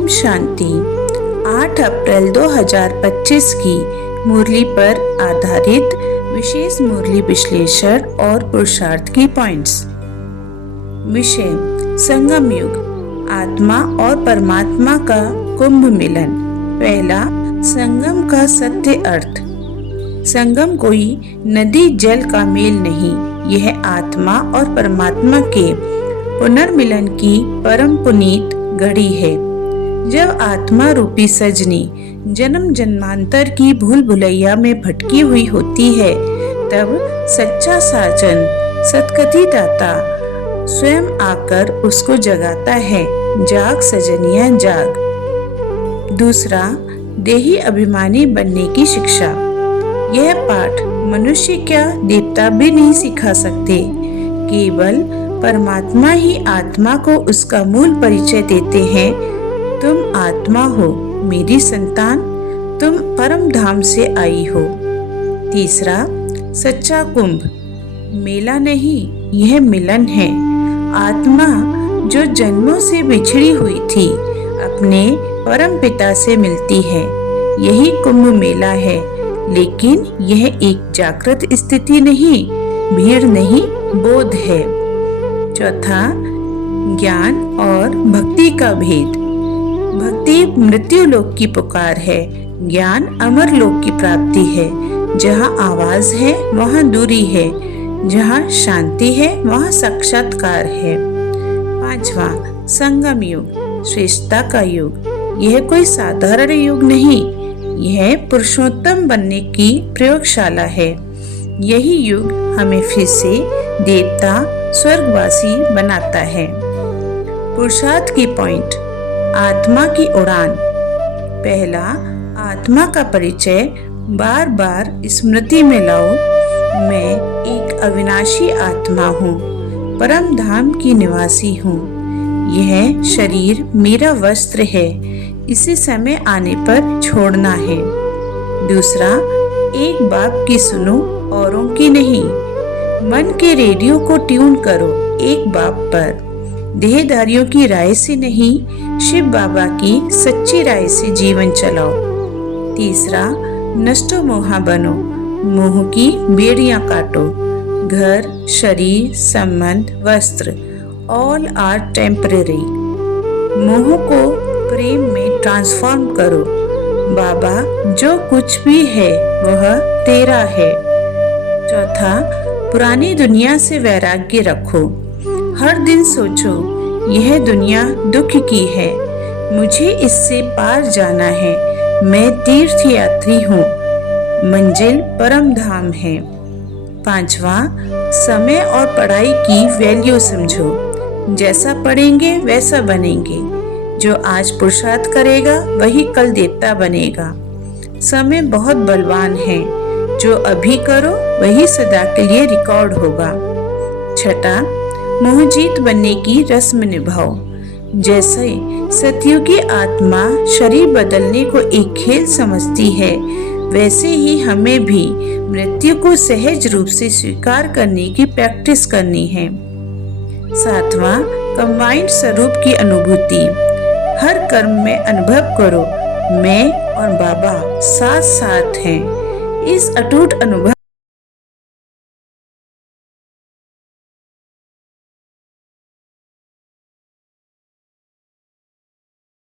ओम शांति। 8 अप्रैल 2025 की मुरली पर आधारित विशेष मुरली विश्लेषण और पुरुषार्थ की पॉइंट्स। विषय: संगम युग, आत्मा और परमात्मा का कुंभ मिलन। पहला, संगम का सत्य अर्थ। संगम कोई नदी जल का मेल नहीं, यह आत्मा और परमात्मा के पुनर्मिलन की परम पुनीत घड़ी है। जब आत्मा रूपी सजनी जन्म जन्मांतर की भूल भुलैया में भटकी हुई होती है, तब सच्चा साजन सतकथी दाता स्वयं आकर उसको जगाता है। जाग सजनिया जाग। दूसरा, देही अभिमानी बनने की शिक्षा। यह पाठ मनुष्य क्या देवता भी नहीं सिखा सकते। केवल परमात्मा ही आत्मा को उसका मूल परिचय देते हैं। तुम आत्मा हो मेरी संतान, तुम परम धाम से आई हो। तीसरा, सच्चा कुंभ मेला नहीं, यह मिलन है। आत्मा जो जन्मों से बिछड़ी हुई थी, अपने परम पिता से मिलती है। यही कुंभ मेला है, लेकिन यह एक जागृत स्थिति नहीं, भीड़ नहीं, बोध है। चौथा, ज्ञान और भक्ति का भेद। भक्ति मृत्यु लोक की पुकार है, ज्ञान अमर लोक की प्राप्ति है। जहाँ आवाज है वहाँ दूरी है, जहाँ शांति है वहाँ साक्षात्कार है। पांचवा, संगम युग, श्रेष्ठता का युग। यह कोई साधारण युग नहीं, यह पुरुषोत्तम बनने की प्रयोगशाला है। यही युग हमें फिर से देवता स्वर्गवासी बनाता है। पुरुषार्थ की पॉइंट। आत्मा की उड़ान। पहला, आत्मा का परिचय बार बार स्मृति में लाओ। मैं एक अविनाशी आत्मा हूँ, परम धाम की निवासी हूँ। यह शरीर मेरा वस्त्र है, इसे समय आने पर छोड़ना है। दूसरा, एक बाप की सुनो, औरों की नहीं। मन के रेडियो को ट्यून करो एक बाप पर। देहधारियों की राय से नहीं, शिव बाबा की सच्ची राय से जीवन चलाओ। तीसरा, नष्टो मोहा बनो, मोह की बेड़ियां काटो। घर, शरीर, संबंध, वस्त्र, ऑल आर टेम्परेरी। मोह को प्रेम में ट्रांसफॉर्म करो। बाबा, जो कुछ भी है वह तेरा है। चौथा, पुरानी दुनिया से वैराग्य रखो। हर दिन सोचो, यह दुनिया दुख की है, मुझे इससे पार जाना है। मैं तीर्थ यात्री हूँ, मंजिल परम धाम है। पांचवा, समय और पढ़ाई की वैल्यू समझो। जैसा पढ़ेंगे वैसा बनेंगे। जो आज पुरुषार्थ करेगा वही कल देवता बनेगा। समय बहुत बलवान है, जो अभी करो वही सदा के लिए रिकॉर्ड होगा। छठा, मोहजीत बनने की रस्म निभाओ। जैसे सतयुगी आत्मा शरीर बदलने को एक खेल समझती है, वैसे ही हमें भी मृत्यु को सहज रूप से स्वीकार करने की प्रैक्टिस करनी है। सातवां, कंबाइंड स्वरूप की अनुभूति। हर कर्म में अनुभव करो, मैं और बाबा साथ साथ हैं। इस अटूट अनुभव